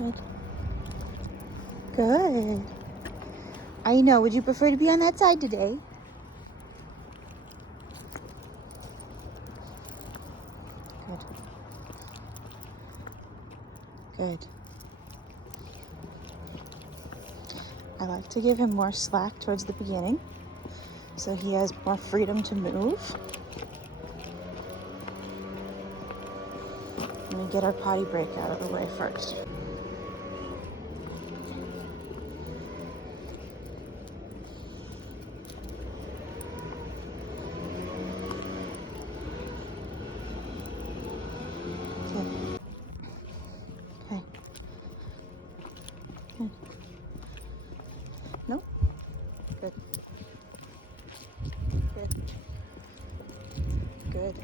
Good. Good. I know. Would you prefer to be on that side today? Good. Good. I like to give him more slack towards the beginning so he has more freedom to move. Let me get our potty break out of the way first. Okay. Good. Nope. Good. Good. Good.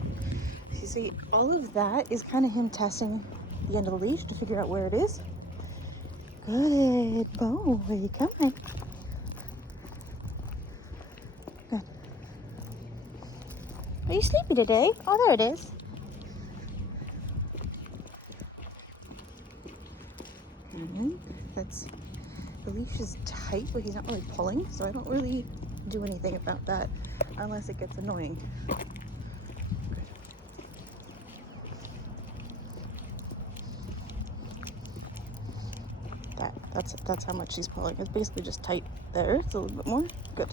You see, all of that is kind of him testing the end of the leash to figure out where it is. Good boy. Come on. Good. Are you sleepy today? Oh, there it is. That's, the leash is tight, but he's not really pulling, so I don't really do anything about that unless it gets annoying. That's how much she's pulling. It's basically just tight there. It's a little bit more. Good.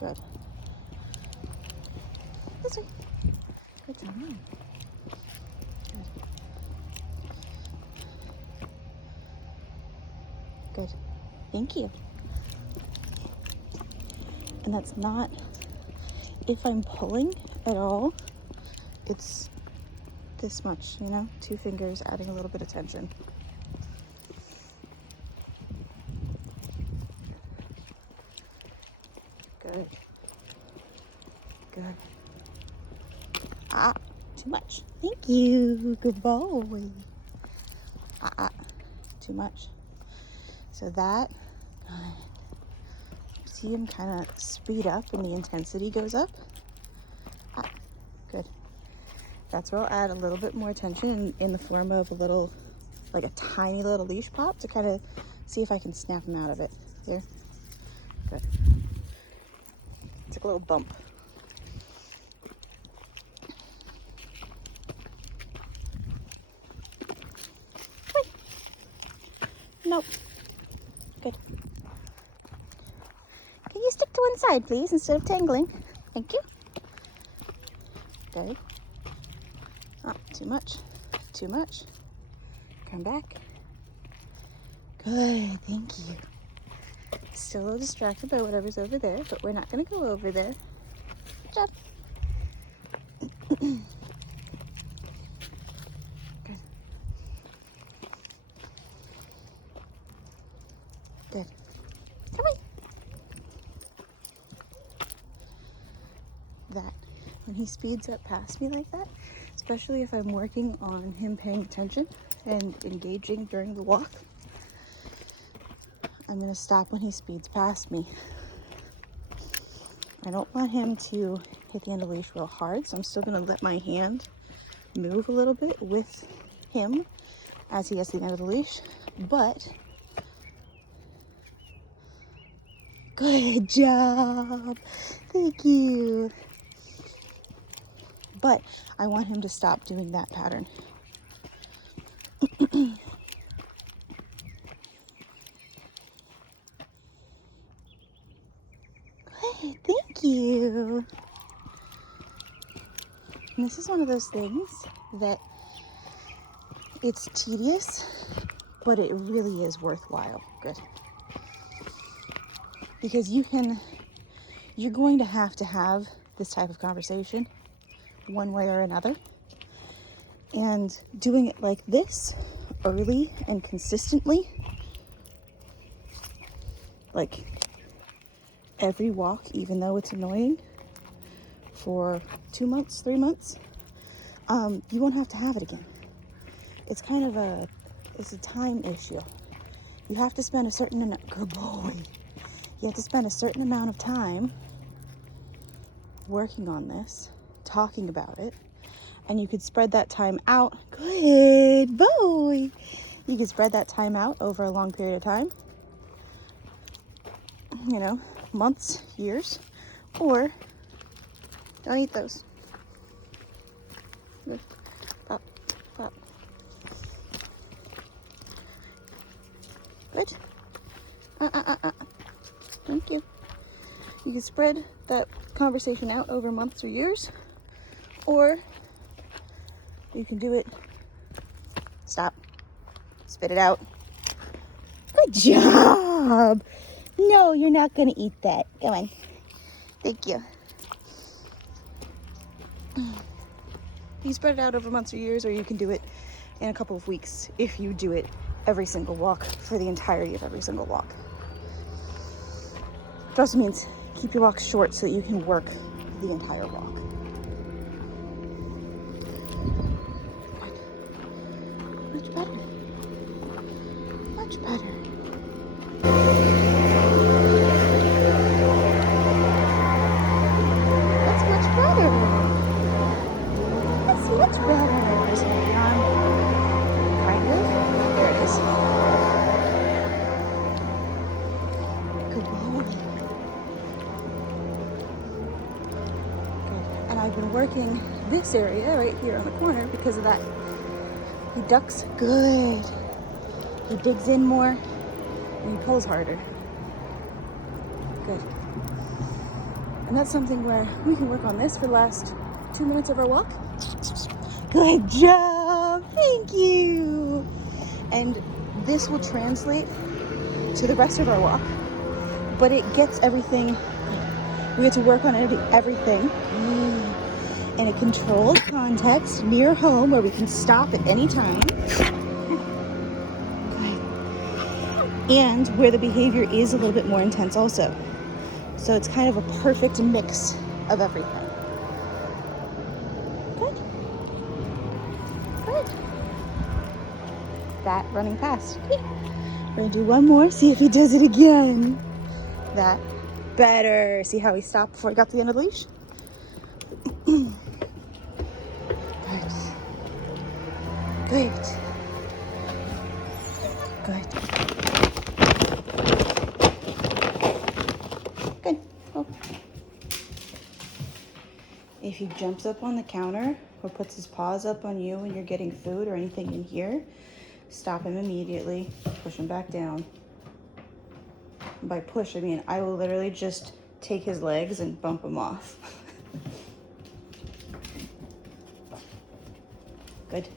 Good. This way. Good job. Good. Good. Thank you. And that's not, if I'm pulling at all, it's this much, you know? 2 fingers adding a little bit of tension. Good. Good. Ah, too much. Thank you. Good boy. Too much. So that, see him kind of speed up and the intensity goes up. Good. That's where I'll add a little bit more tension in the form of a little, like a tiny little leash pop to kind of see if I can snap him out of it. Here. Good. It's like a little bump. Wait. Nope. Good. Can you stick to one side, please, instead of tangling? Thank you. Good. Oh, too much. Too much. Come back. Good. Thank you. Still a little distracted by whatever's over there, but we're not going to go over there. Good job. Good. Good. Come on. That. When he speeds up past me like that, especially if I'm working on him paying attention and engaging during the walk, I'm going to stop when he speeds past me. I don't want him to hit the end of the leash real hard, so I'm still going to let my hand move a little bit with him as he gets to the end of the leash. But, good job. Thank you. But I want him to stop doing that pattern. Good, thank you. And this is one of those things that it's tedious, but it really is worthwhile. Good. Because you're going to have this type of conversation one way or another. And doing it like this, early and consistently, like every walk, even though it's annoying, for 2 months, 3 months, you won't have to have it again. It's kind of it's a time issue. You have to spend a certain amount, good boy. You have to spend a certain amount of time working on this, talking about it, And you could spread that time out. Good boy. You could spread that time out over a long period of time. You know, months, years, or don't eat those. Pop, pop. Good. Thank you. You can spread that conversation out over months or years, or you can do it. Stop. Spit it out. Good job. No, you're not going to eat that. Come on. Thank you. You spread it out over months or years, or you can do it in a couple of weeks if you do it every single walk for the entirety of every single walk. It also means keep your walks short so that you can work the entire walk. Much better. Much better. That's much better. That's much better. Just hold it on. Kind of. There it is. Good boy. Good. And I've been working this area right here on the corner because of that. He ducks. Good. He digs in more and he pulls harder. Good. And that's something where we can work on this for the last 2 minutes of our walk. Good job. Thank you. And this will translate to the rest of our walk, but it gets everything. We get to work on everything in a controlled context near home where we can stop at any time. And where the behavior is a little bit more intense also. So it's kind of a perfect mix of everything. Good. Good. That running fast. Good. We're gonna do one more, see if he does it again. That. Better. See how he stopped before he got to the end of the leash? Good. Good. Good. Good. Oh. If he jumps up on the counter or puts his paws up on you when you're getting food or anything in here, stop him immediately. Push him back down. And by push, I mean I will literally just take his legs and bump him off. Good.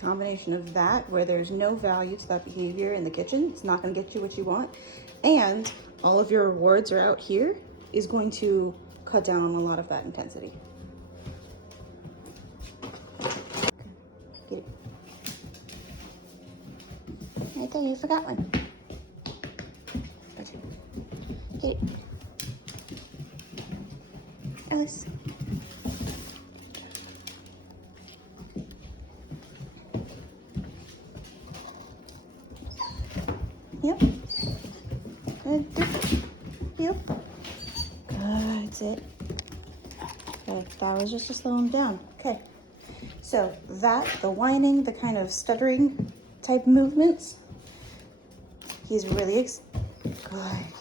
Combination of that, where there's no value to that behavior in the kitchen, it's not going to get you what you want, and all of your rewards are out here, is going to cut down on a lot of that intensity. Get it. Right there, you forgot one. Get it. Alice. Yep. Good. Yep. Good. Sit. Okay, that was just to slow him down. Okay. So that, the whining, the kind of stuttering type movements, he's really good.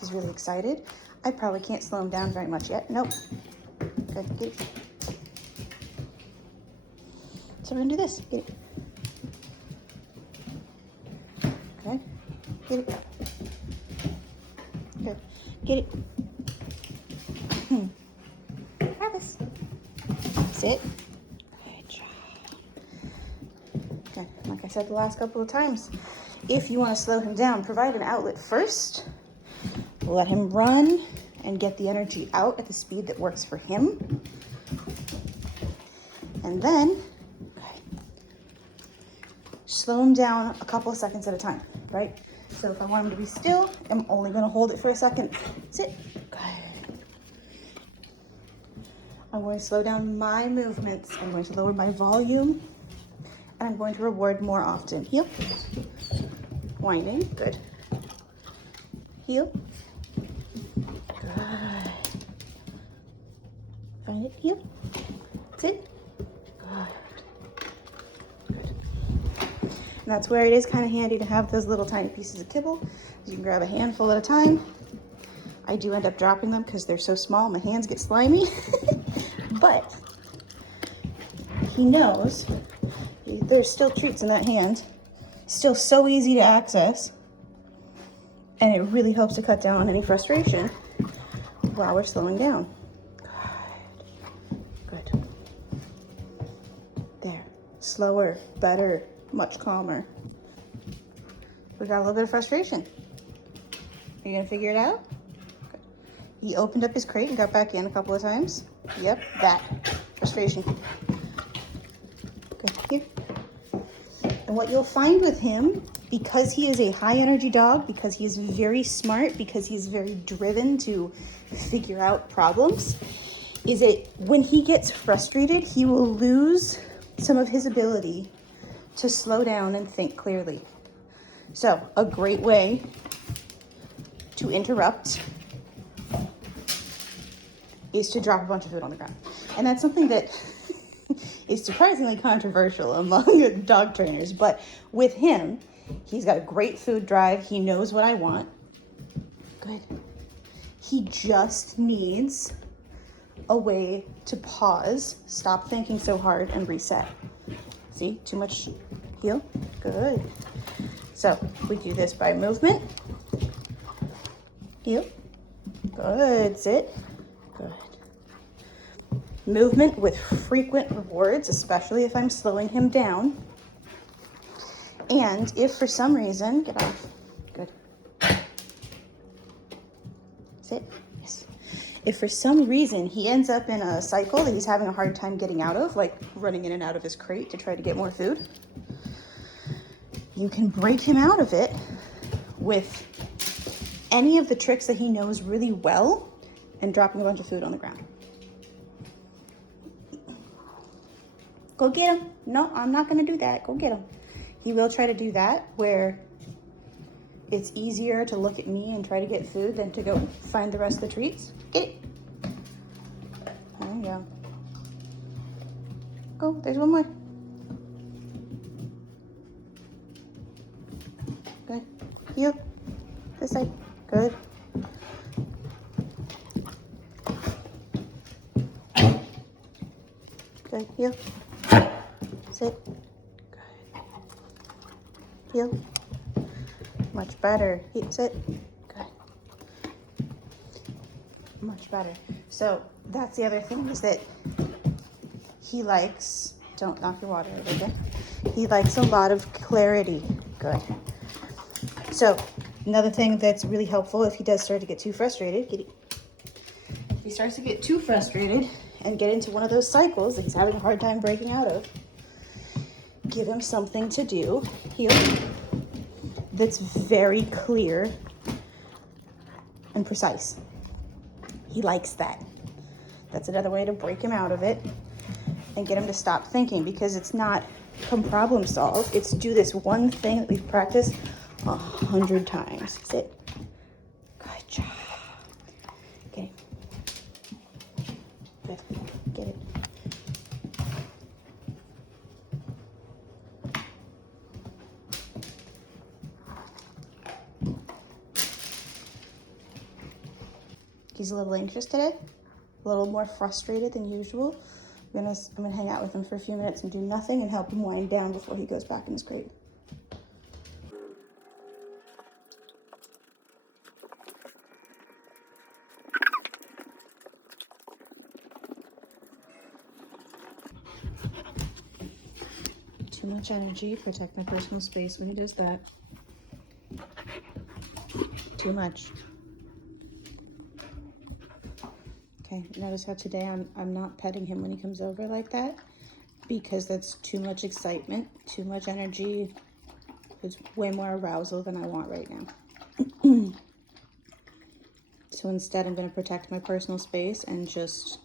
He's really excited. I probably can't slow him down very much yet. Nope. Good. Get it. So we're gonna do this. Get it. Okay. Get it. Good. Get it. Travis. Sit. Good job. Okay. Like I said the last couple of times, if you want to slow him down, provide an outlet first. Let him run and get the energy out at the speed that works for him. And then slow him down a couple of seconds at a time, right? So if I want him to be still, I'm only going to hold it for a second. Sit. Good. I'm going to slow down my movements. I'm going to lower my volume. And I'm going to reward more often. Yep. Winding. Good. Heel. Good. Find it, heel. Sit. Good. Good. And that's where it is kind of handy to have those little tiny pieces of kibble. You can grab a handful at a time. I do end up dropping them because they're so small, my hands get slimy. But he knows there's still treats in that hand. Still so easy to access. And it really helps to cut down on any frustration while we're slowing down. Good. Good. There. Slower, better, much calmer. We got a little bit of frustration. Are you gonna figure it out? Good. He opened up his crate and got back in a couple of times. Yep, that. Frustration. Good. Here. And what you'll find with him, because he is a high energy dog, because he is very smart, because he's very driven to figure out problems, is that when he gets frustrated, he will lose some of his ability to slow down and think clearly. So a great way to interrupt is to drop a bunch of food on the ground. And that's something that is surprisingly controversial among dog trainers, but with him, he's got a great food drive. He knows what I want. Good. He just needs a way to pause, stop thinking so hard, and reset. See, too much heel? Good. So we do this by movement. Heel. Good. Sit. Good. Movement with frequent rewards, especially if I'm slowing him down. And if for some reason, get off. Good. Sit. Yes. If for some reason he ends up in a cycle that he's having a hard time getting out of, like running in and out of his crate to try to get more food, you can break him out of it with any of the tricks that he knows really well and dropping a bunch of food on the ground. Go get him. No, I'm not going to do that. Go get him. He will try to do that where it's easier to look at me and try to get food than to go find the rest of the treats. Get it. There you go. Go. There's one more. Good. You. This side. Good. Good. You. Sit. Good. Heel. Much better. Sit. Good. Much better. So that's the other thing, is that he likes, don't knock your water over again. He likes a lot of clarity. Good. So another thing that's really helpful if he does start to get too frustrated, if he starts to get too frustrated and get into one of those cycles that he's having a hard time breaking out of, give him something to do, heel, that's very clear and precise. He likes that. That's another way to break him out of it and get him to stop thinking, because it's not come problem solve. It's do this one thing that we've practiced 100 times. Sit. Good job. Get it. Good. Get it. He's a little anxious today, a little more frustrated than usual. I'm gonna hang out with him for a few minutes and do nothing and help him wind down before he goes back in his crate. Too much energy, protect my personal space when he does that. Too much. Okay, notice how today I'm not petting him when he comes over like that, because that's too much excitement, too much energy. It's way more arousal than I want right now. So instead I'm going to protect my personal space and just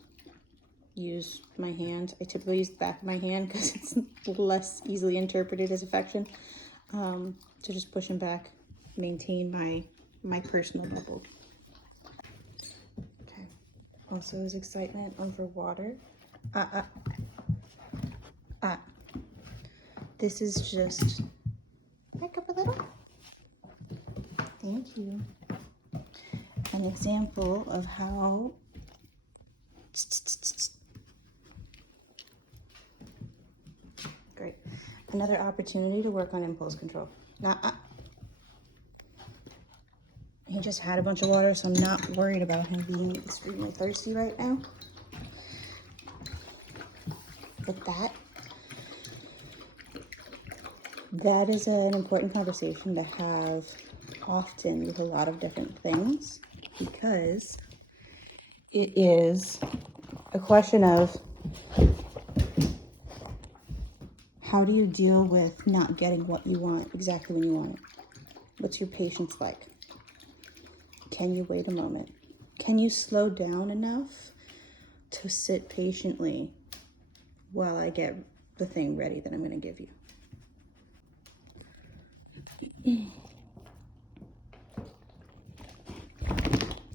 use my hand. I typically use the back of my hand because it's less easily interpreted as affection. To just push him back, maintain my my personal bubble. Okay. Also his excitement over water. This is just back up a little. Thank you. An example of how great. Another opportunity to work on impulse control. He just had a bunch of water, so I'm not worried about him being extremely thirsty right now. But that is an important conversation to have often with a lot of different things, because it is a question of how do you deal with not getting what you want exactly when you want it? What's your patience like? Can you wait a moment? Can you slow down enough to sit patiently while I get the thing ready that I'm going to give you?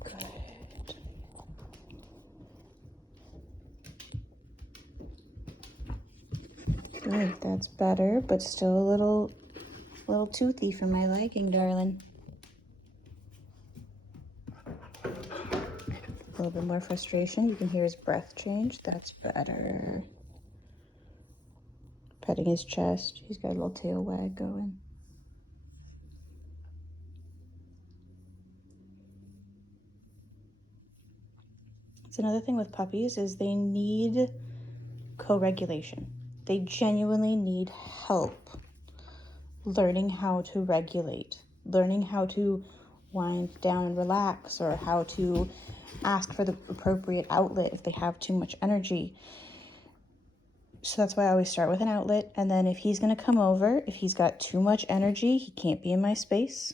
Good. Good, that's better, but still a little toothy for my liking, darling. A little bit more frustration. You can hear his breath change. That's better. Petting his chest. He's got a little tail wag going. It's another thing with puppies is they need co-regulation. They genuinely need help learning how to regulate, learning how to wind down and relax, or how to ask for the appropriate outlet if they have too much energy. So that's why I always start with an outlet. And then if he's going to come over, if he's got too much energy, he can't be in my space.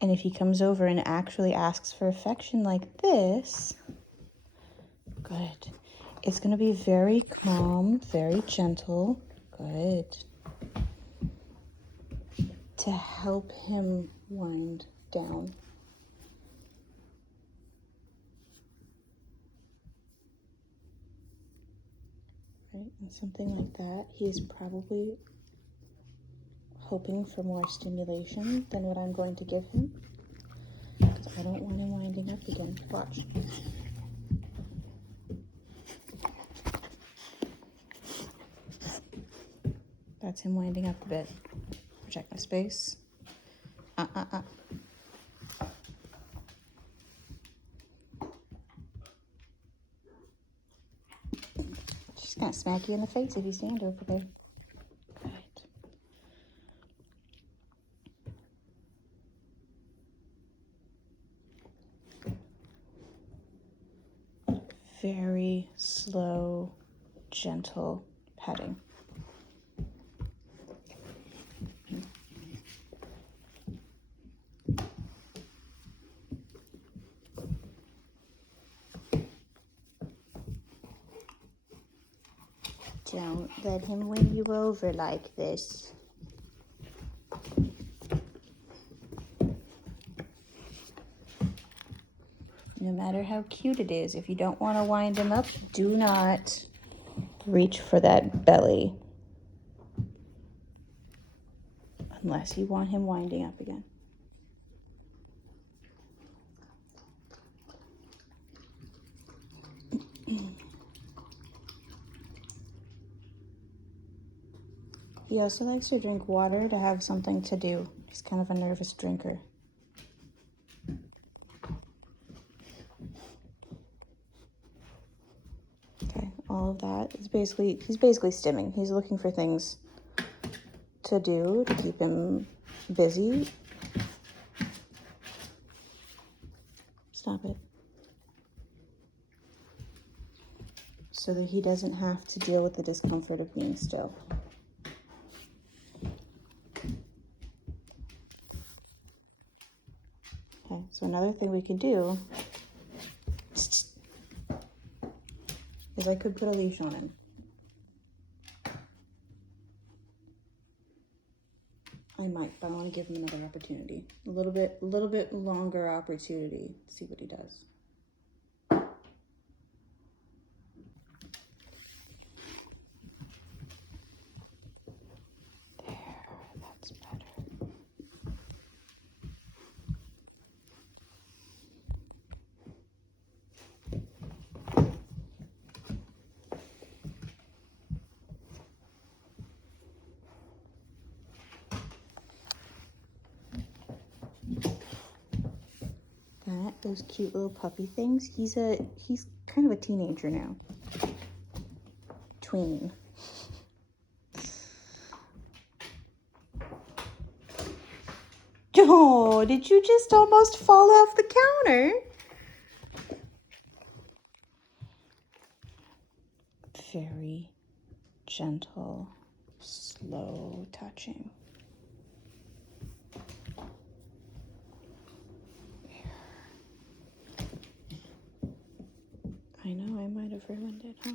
And if he comes over and actually asks for affection like this, good. It's going to be very calm, very gentle. Good. To help him wind down. Right? And something like that, he's probably hoping for more stimulation than what I'm going to give him, because I don't want him winding up again. Watch. That's him winding up a bit. Protect my space. Just gonna smack you in the face if you stand over there. Good. Very slow, gentle petting. Don't let him win you over like this. No matter how cute it is, if you don't want to wind him up, do not reach for that belly. Unless you want him winding up again. He also likes to drink water to have something to do. He's kind of a nervous drinker. Okay, all of that is he's basically stimming. He's looking for things to do to keep him busy. Stop it. So that he doesn't have to deal with the discomfort of being still. Okay, so another thing we could do is I could put a leash on him. I might, but I want to give him another opportunity. A little bit longer opportunity. See what he does. There, that's better. Those cute little puppy things. He's kind of a teenager now. Tween. Oh, did you just almost fall off the counter? Very gentle, slow touching. I know I might have ruined it, huh?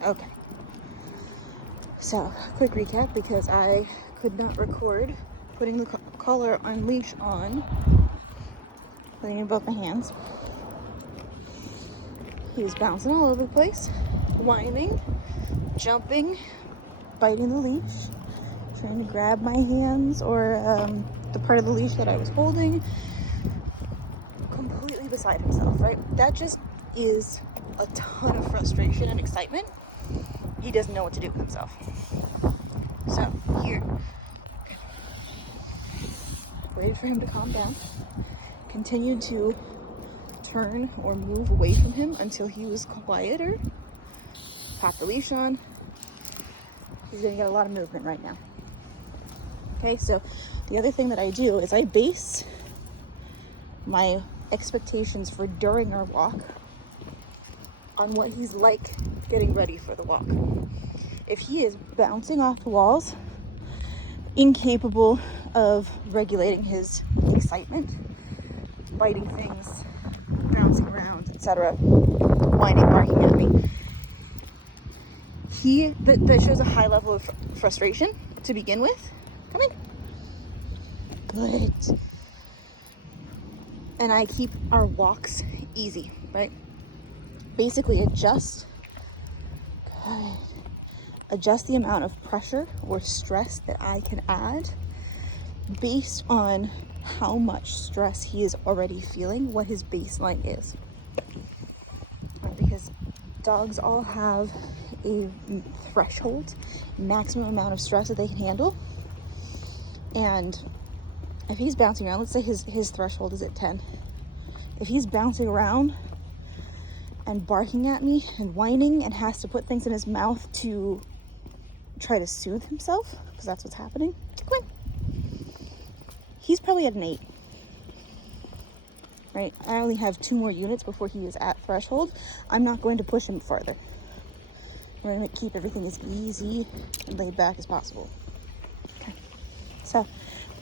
Okay, so quick recap, because I could not record putting the collar on leash on, putting it in both my hands. He was bouncing all over the place, whining, jumping, biting the leash, trying to grab my hands or the part of the leash that I was holding. Completely beside himself, right? That just is a ton of frustration and excitement. He doesn't know what to do with himself. So here, waited for him to calm down, continued to turn or move away from him until he was quieter. Pop the leash on. He's gonna get a lot of movement right now. Okay, so the other thing that I do is I base my expectations for during our walk on what he's like getting ready for the walk. If he is bouncing off the walls, incapable of regulating his excitement, biting things, bouncing around, etc., whining, barking at me, that shows a high level of frustration to begin with. Come in. Good. And I keep our walks easy, right? Basically adjust the amount of pressure or stress that I can add based on how much stress he is already feeling, what his baseline is. Right, because dogs all have a threshold, maximum amount of stress that they can handle. And if he's bouncing around, let's say his threshold is at 10. If he's bouncing around and barking at me and whining and has to put things in his mouth to try to soothe himself, because that's what's happening, come on. He's probably at an 8. Right? I only have 2 more units before he is at threshold. I'm not going to push him further. We're going to keep everything as easy and laid back as possible. Okay. So,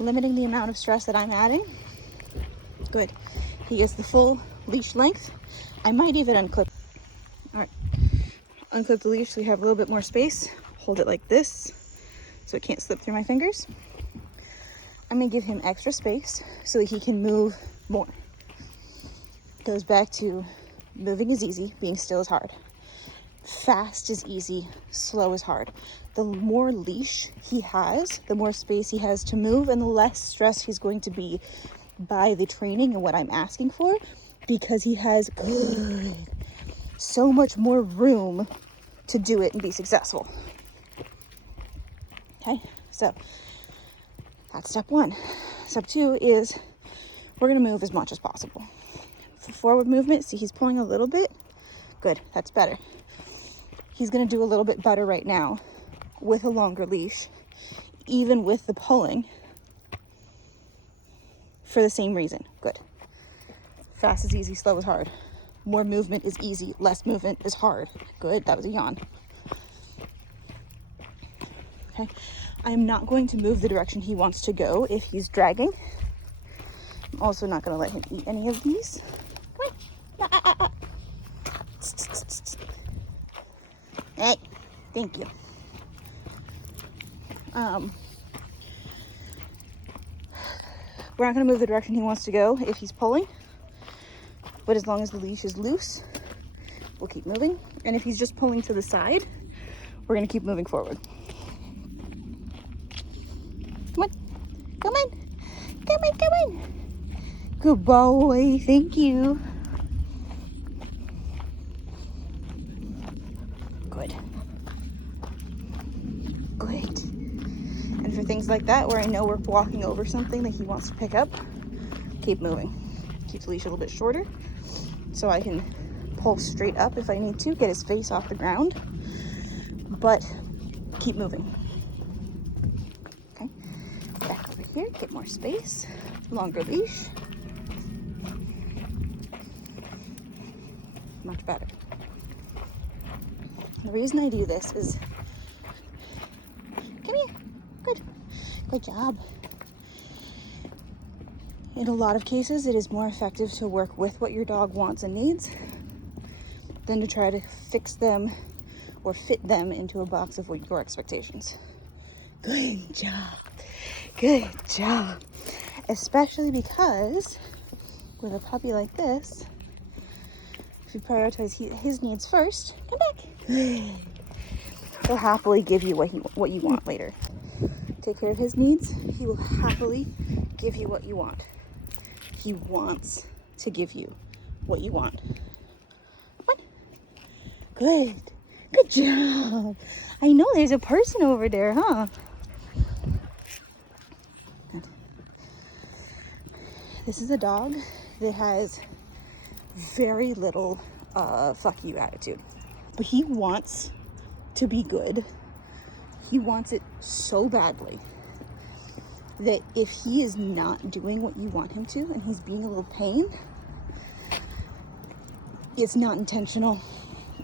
limiting the amount of stress that I'm adding. Good. He is the full leash length. I might even unclip. All right. Unclip the leash so we have a little bit more space. Hold it like this so it can't slip through my fingers. I'm going to give him extra space so that he can move more. Goes back to moving is easy, being still is hard. Fast is easy, slow is hard. The more leash he has, the more space he has to move, and the less stressed he's going to be by the training and what I'm asking for, because he has so much more room to do it and be successful. Okay, so that's step one. Step two is we're gonna move as much as possible. For forward movement, see he's pulling a little bit. Good, that's better. He's gonna do a little bit better right now with a longer leash, even with the pulling, for the same reason. Good. Fast is easy, slow is hard. More movement is easy, less movement is hard. Good, that was a yawn. Okay, I am not going to move the direction he wants to go if he's dragging. I'm also not gonna let him eat any of these. Come on. Hey, thank you. We're not going to move the direction he wants to go if he's pulling, but as long as the leash is loose, we'll keep moving. And if he's just pulling to the side, we're going to keep moving forward. Come on, come on, come on, come on. Good boy, thank you. Good. Good. And for things like that, where I know we're walking over something that he wants to pick up, keep moving. Keep the leash a little bit shorter so I can pull straight up if I need to, get his face off the ground, but keep moving. Okay, back over here, get more space, longer leash. Much better. The reason I do this is, come here, good job. In a lot of cases, it is more effective to work with what your dog wants and needs than to try to fix them or fit them into a box of your expectations. Good job. Good job. Especially because with a puppy like this, if you prioritize his needs first, come back. He'll happily give you what you want later. Take care of his needs. He will happily give you what you want. He wants to give you what you want. What? Good. Good job. I know there's a person over there, huh? Good. This is a dog that has very little fuck you attitude. But he wants to be good. He wants it so badly that if he is not doing what you want him to and he's being a little pain, it's not intentional.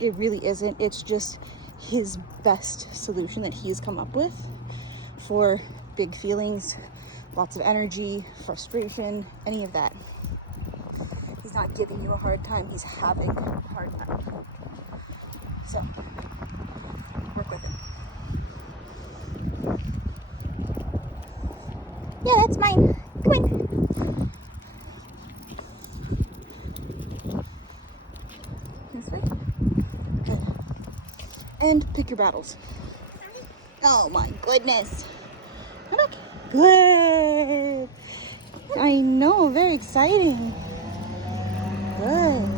It really isn't. It's just his best solution that he has come up with for big feelings, lots of energy, frustration, any of that. He's not giving you a hard time, he's having a hard time. So, work with him. Yeah, that's mine. Come on. This way. Good. And pick your battles. Oh my goodness. Come back. Good. I know, very exciting. Good.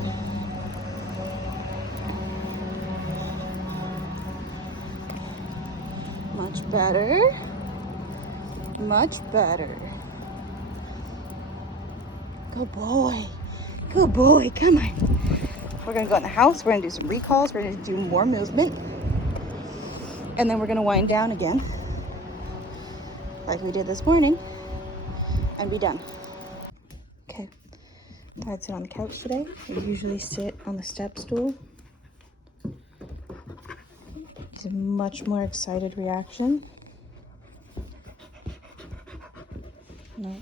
Much better. Much better. Good boy. Good boy. Come on. We're going to go in the house. We're going to do some recalls. We're going to do more movement. And then we're going to wind down again, like we did this morning, and be done. Okay. Thought I'd sit on the couch today. I usually sit on the step stool. It's a much more excited reaction. No.